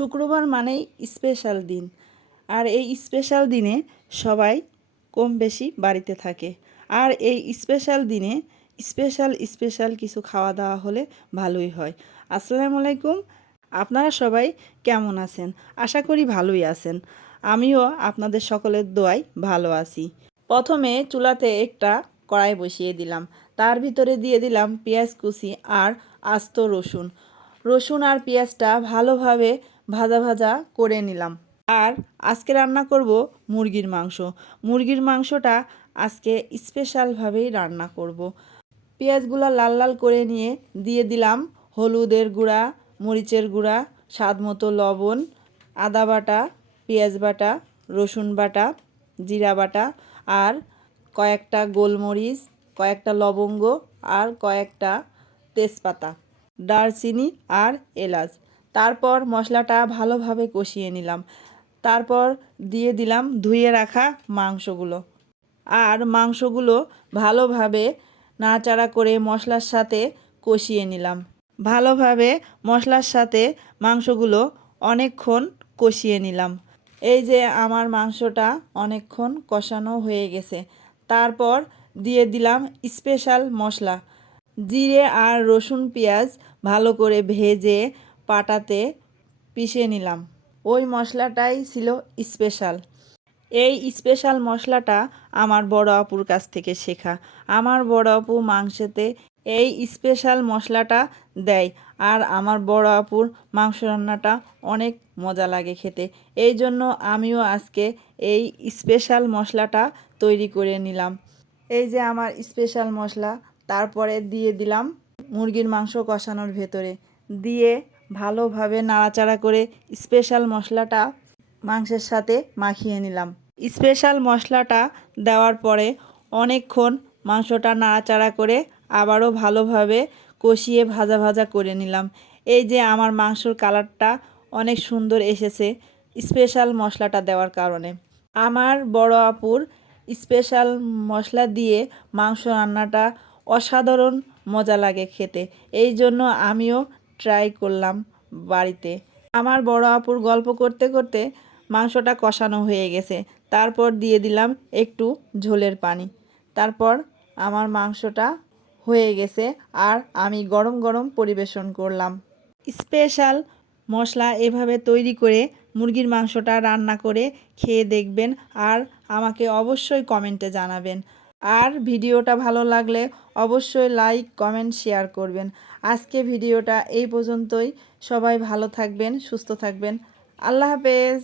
শুক্রবার মানেই স্পেশাল দিন। আর এই স্পেশাল দিনে সবাই কম বেশি বাড়িতে থাকে। আর এই স্পেশাল দিনে স্পেশাল কিছু খাওয়া দাওয়া হলে ভালোই হয়। আসসালামু আলাইকুম। আপনারা সবাই কেমন আছেন? আশা করি ভালোই আছেন। আমিও আপনাদের সকলের দোয়ায় ভালো আছি। প্রথমে চুলাতে একটা কড়াই বসিয়ে দিলাম। তার ভিতরে দিয়ে দিলাম পেঁয়াজ কুচি আর আস্ত রসুন। রসুন আর পেঁয়াজটা ভালোভাবে ভাজা ভাজা করে নিলাম। আর আজকে রান্না করব মুরগির মাংস। মুরগির মাংসটা আজকে স্পেশালভাবেই রান্না করব। পেঁয়াজগুলো লাল লাল করে নিয়ে দিয়ে দিলাম হলুদের গুঁড়া, মরিচের গুঁড়া, স্বাদ মতো লবণ, আদা বাটা, পেঁয়াজ বাটা, রসুন বাটা, জিরা বাটা আর কয়েকটা গোলমরিচ, কয়েকটা লবঙ্গ আর কয়েকটা তেজপাতা, দারচিনি আর এলাচ। তারপর মশলাটা ভালোভাবে কষিয়ে নিলাম। তারপর দিয়ে দিলাম ধুয়ে রাখা মাংসগুলো। আর মাংসগুলো ভালোভাবে নাড়াচাড়া করে মশলার সাথে কষিয়ে নিলাম। ভালোভাবে মশলার সাথে মাংসগুলো অনেকক্ষণ কষিয়ে নিলাম। এই যে আমার মাংসটা অনেকক্ষণ কষানো হয়ে গেছে। তারপর দিয়ে দিলাম স্পেশাল মশলা। জিরে আর রসুন পেঁয়াজ ভালো করে ভেজে পাটাতে পিষে নিলাম। ওই মশলাটাই ছিল স্পেশাল। এই স্পেশাল মশলাটা আমার বড় আপুর কাছ থেকে শেখা। আমার বড় আপু মাংসেতে এই স্পেশাল মশলাটা দেয়। আর আমার বড় আপুর মাংস রান্নাটা অনেক মজা লাগে খেতে। এই জন্য আমিও আজকে এই স্পেশাল মশলাটা তৈরি করে নিলাম। এই যে আমার স্পেশাল মশলা। তারপরে দিয়ে দিলাম মুরগির মাংস কষানোর ভেতরে। দিয়ে ভালোভাবে নাড়াচাড়া করে স্পেশাল মশলাটা মাংসের সাথে মাখিয়ে নিলাম। স্পেশাল মশলাটা দেওয়ার পরে অনেকক্ষণ মাংসটা নাড়াচাড়া করে আবারও ভালোভাবে কষিয়ে ভাজা ভাজা করে নিলাম। এই যে আমার মাংসর কালারটা অনেক সুন্দর এসেছে স্পেশাল মশলাটা দেওয়ার কারণে। আমার বড় আপুর স্পেশাল মশলা দিয়ে মাংস রান্নাটা অসাধারণ মজা লাগে খেতে। এই জন্য আমিও ট্রাই করলাম বাড়িতে। আমার বড় আপুর গল্প করতে করতে মাংসটা কষানো হয়ে গেছে। তারপর দিয়ে দিলাম একটু ঝোলের পানি। তারপর আমার মাংসটা হয়ে গেছে আর আমি গরম গরম পরিবেশন করলাম। স্পেশাল মশলা এভাবে তৈরি করে মুরগির মাংসটা রান্না করে খেয়ে দেখবেন আর আমাকে অবশ্যই কমেন্টে জানাবেন। আর ভিডিওটা ভালো লাগলে অবশ্যই লাইক, কমেন্ট, শেয়ার করবেন। আজকে ভিডিওটা এই পর্যন্তই। সবাই ভালো থাকবেন, সুস্থ থাকবেন। আল্লাহ হাফেজ।